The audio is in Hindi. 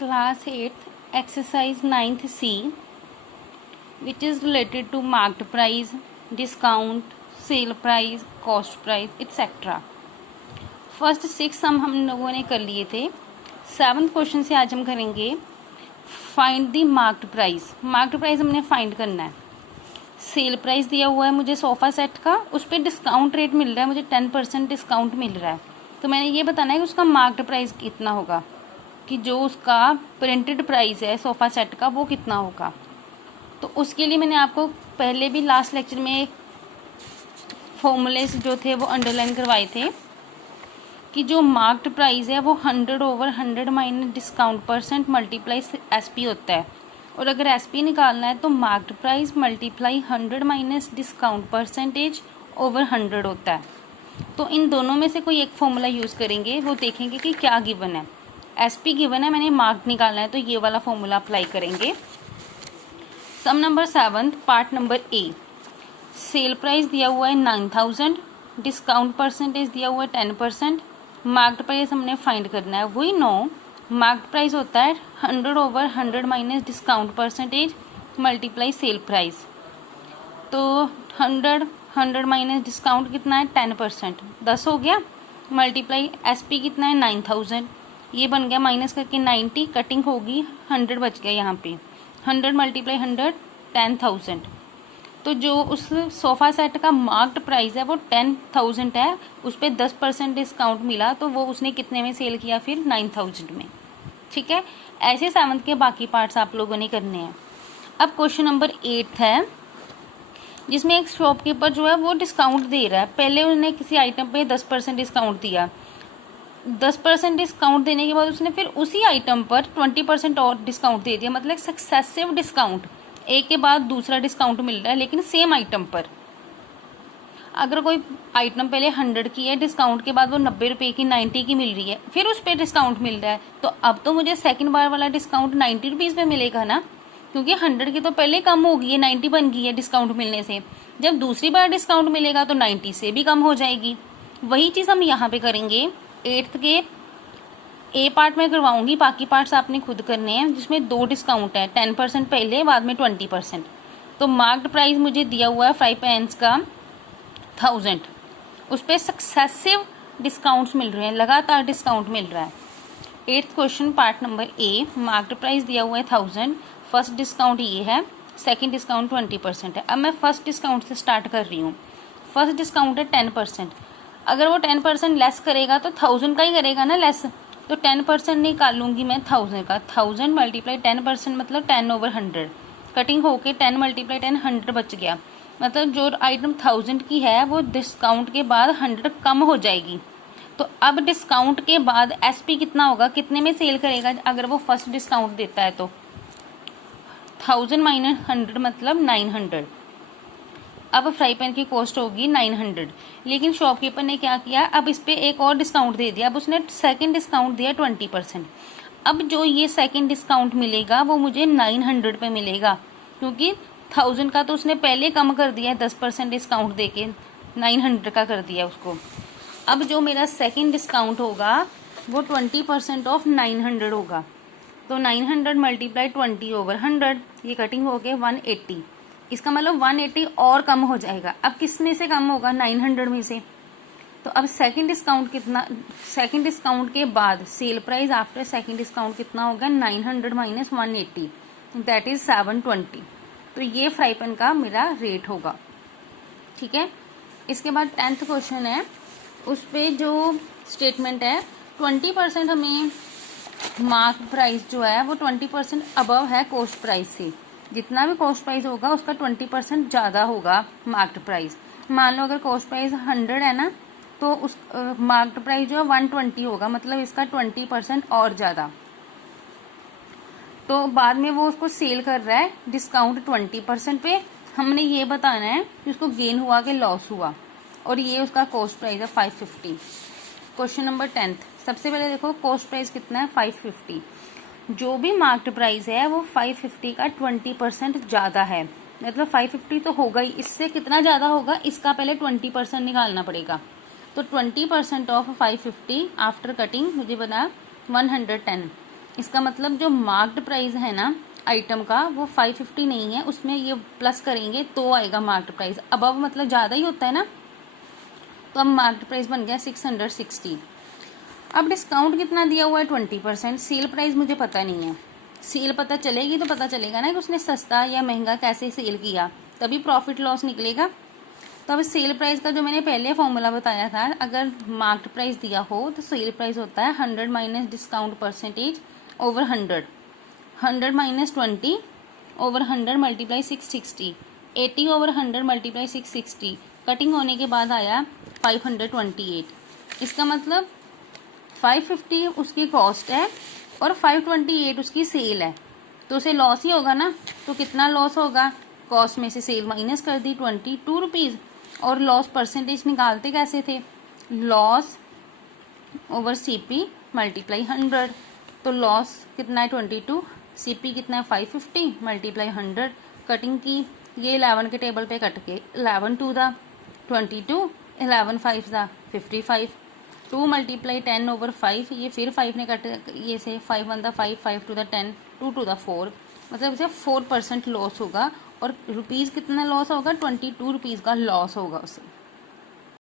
Class 8th exercise 9th C, which is related to marked price, discount, sale price, cost price, etc. First 6 सम हम लोगों ने कर लिए थे। 7th क्वेश्चन से आज हम करेंगे find the marked price. Marked price हमने फाइंड करना है। सेल प्राइस दिया हुआ है मुझे सोफ़ा सेट का, उस पर डिस्काउंट रेट मिल रहा है, मुझे 10% डिस्काउंट मिल रहा है। तो मैंने ये बताना है कि उसका मार्क्ड प्राइस कितना होगा, कि जो उसका प्रिंटेड प्राइस है सोफ़ा सेट का वो कितना होगा। तो उसके लिए मैंने आपको पहले भी लास्ट लेक्चर में फॉर्मूलेस जो थे वो अंडरलाइन करवाए थे कि जो मार्क्ड प्राइस है वो 100/100 minus discount percent multiply SP होता है। और अगर SP निकालना है तो marked price multiply 100 minus discount percentage over 100 होता है। तो इन दोनों में से कोई एक फॉर्मूला यूज़ करेंगे, वो देखेंगे कि क्या गिवन है। SP गिवन है, मैंने मार्क निकालना है तो ये वाला फॉर्मूला अप्लाई करेंगे। Sum number 7 part number A, sale price दिया हुआ है 9000, डिस्काउंट परसेंटेज दिया हुआ है 10%, मार्क्ड प्राइस हमने फाइंड करना है। वही नो मार्क्ड प्राइस होता है 100/100 minus discount percentage multiply sale price. तो 100 माइनस डिस्काउंट कितना है 10%, 10 हो गया, मल्टीप्लाई SP कितना है 9000, ये बन गया माइनस करके 90, कटिंग होगी 100 बच गया यहाँ पे, 100 मल्टीप्लाई 100 10,000। तो जो उस सोफ़ा सेट का मार्क्ड प्राइस है वो 10,000 है, उस पर 10% डिस्काउंट मिला तो वो उसने कितने में सेल किया फिर 9,000 में। ठीक है, ऐसे 7th के बाकी पार्ट्स आप लोगों ने करने हैं। अब क्वेश्चन नंबर 8 है, जिसमें एक शॉपकीपर जो है वो डिस्काउंट दे रहा है। पहले उन्होंने किसी आइटम पे 10% डिस्काउंट दिया, 10% डिस्काउंट देने के बाद उसने फिर उसी आइटम पर 20% और डिस्काउंट दे दिया, मतलब सक्सेसिव डिस्काउंट, एक के बाद दूसरा डिस्काउंट मिल रहा है लेकिन सेम आइटम पर। अगर कोई आइटम पहले 100 की है, डिस्काउंट के बाद वो 90 रुपये की 90 की मिल रही है, फिर उस पर डिस्काउंट मिल रहा है, तो अब तो मुझे सेकंड बार वाला डिस्काउंट 90 रुपीज़ पे मिलेगा ना, क्योंकि 100 की तो पहले कम हो गई है, 90 बन गई है डिस्काउंट मिलने से। जब दूसरी बार डिस्काउंट मिलेगा तो 90 से भी कम हो जाएगी। वही चीज़ हम यहाँ पे करेंगे। 8th के A पार्ट में करवाऊंगी, बाकी पार्ट्स आपने खुद करने हैं, जिसमें 2 डिस्काउंट है, 10% पहले बाद में 20%। तो मार्क्ड प्राइस मुझे दिया हुआ है 5 पेन्स का 1000, उस पर सक्सेसिव डिस्काउंट्स मिल रहे हैं, लगातार डिस्काउंट मिल रहा है। 8th question part number A, marked price दिया हुआ है 1000, फर्स्ट डिस्काउंट ये है, सेकेंड डिस्काउंट 20% है। अब मैं फर्स्ट डिस्काउंट से स्टार्ट कर रही हूँ। फर्स्ट डिस्काउंट है 10%, अगर वो 10% लेस करेगा तो 1000 का ही करेगा ना लेस, तो 10% निकालूंगी मैं 1000 का, 1000 मल्टीप्लाई 10% मतलब 10/100, कटिंग होके 10 मल्टीप्लाई 10 100 बच गया, मतलब जो आइटम 1000 की है वो डिस्काउंट के बाद 100 कम हो जाएगी। तो अब डिस्काउंट के बाद SP कितना होगा, कितने में सेल करेगा अगर वो फर्स्ट डिस्काउंट देता है तो 1000 माइनस 100 मतलब 900। अब फ्राई पैन की कॉस्ट होगी 900, लेकिन शॉपकीपर ने क्या किया, अब इस पर एक और डिस्काउंट दे दिया। अब उसने सेकंड डिस्काउंट दिया 20%। अब जो ये सेकंड डिस्काउंट मिलेगा वो मुझे 900 पे मिलेगा, क्योंकि 1000 का तो उसने पहले कम कर दिया है 10% डिस्काउंट देके, 900 का कर दिया उसको। अब जो मेरा सेकंड डिस्काउंट होगा वो 20% ऑफ 900 होगा, तो 900 मल्टीप्लाई 20/100, ये कटिंग हो गए 180, इसका मतलब 180 और कम हो जाएगा। अब किसमें से कम होगा, 900 में से। तो अब सेकंड डिस्काउंट कितना, सेकंड डिस्काउंट के बाद sale price after second discount कितना होगा, 900 माइनस 180, दैट इज 720। तो ये फ्राई पैन का मेरा रेट होगा। ठीक है, इसके बाद 10th क्वेश्चन है, उस पर जो स्टेटमेंट है 20% हमें मार्क प्राइस जो है वो 20% अबव है कॉस्ट प्राइस से, जितना भी कॉस्ट प्राइस होगा उसका 20% ज़्यादा होगा मार्क्ड प्राइस। मान लो अगर कॉस्ट प्राइस 100 है ना, तो उस मार्क्ड प्राइस जो है 120 होगा, मतलब इसका 20% और ज़्यादा। तो बाद में वो उसको सेल कर रहा है डिस्काउंट 20% पे, हमने ये बताना है कि उसको गेन हुआ कि लॉस हुआ, और ये उसका कॉस्ट प्राइस है 550। क्वेश्चन नंबर 10th, सबसे पहले देखो कॉस्ट प्राइस कितना है 550, जो भी मार्क्ड प्राइस है वो 550 का 20% ज़्यादा है, मतलब 550 तो होगा ही, इससे कितना ज़्यादा होगा इसका पहले 20% निकालना पड़ेगा। तो 20% ऑफ 550 आफ्टर कटिंग मुझे बना 110, इसका मतलब जो मार्क्ड प्राइस है ना आइटम का वो 550 नहीं है, उसमें ये प्लस करेंगे तो आएगा मार्क्ड प्राइस। अबव मतलब ज़्यादा ही होता है ना, तो अब मार्क्ड प्राइस बन गया 660। अब डिस्काउंट कितना दिया हुआ है 20%। सेल प्राइस मुझे पता नहीं है, सेल पता चलेगी तो पता चलेगा ना कि उसने सस्ता या महंगा कैसे सेल किया, तभी प्रॉफिट लॉस निकलेगा। तो अब सेल प्राइस का जो मैंने पहले फॉर्मूला बताया था, अगर मार्क्ड प्राइस दिया हो तो सेल प्राइस होता है 100 minus discount percentage over 100, 100 minus 20 over 100 multiply 660, 80 over 100 multiply 660, cutting होने के बाद आया 528। इसका मतलब 550 उसकी कॉस्ट है और 528 उसकी सेल है, तो उसे लॉस ही होगा ना। तो कितना लॉस होगा, कॉस्ट में से सेल माइनस कर दी 22 रुपीज़, और लॉस परसेंटेज निकालते कैसे थे, लॉस ओवर सीपी मल्टीप्लाई 100। तो लॉस कितना है 22, सीपी कितना है 550 मल्टीप्लाई 100, कटिंग की ये 11 के टेबल पे कट के 11 two the 22, 11 5 the 55, 2 multiply 10 over 5, ये फिर 5 ने कट, ये से 5 1 the 5, 5 two the 10, 2 two the 4, मतलब इसे 4% लॉस होगा। और रुपीज़ कितना लॉस होगा, 22 रुपीज़ का लॉस होगा उसे।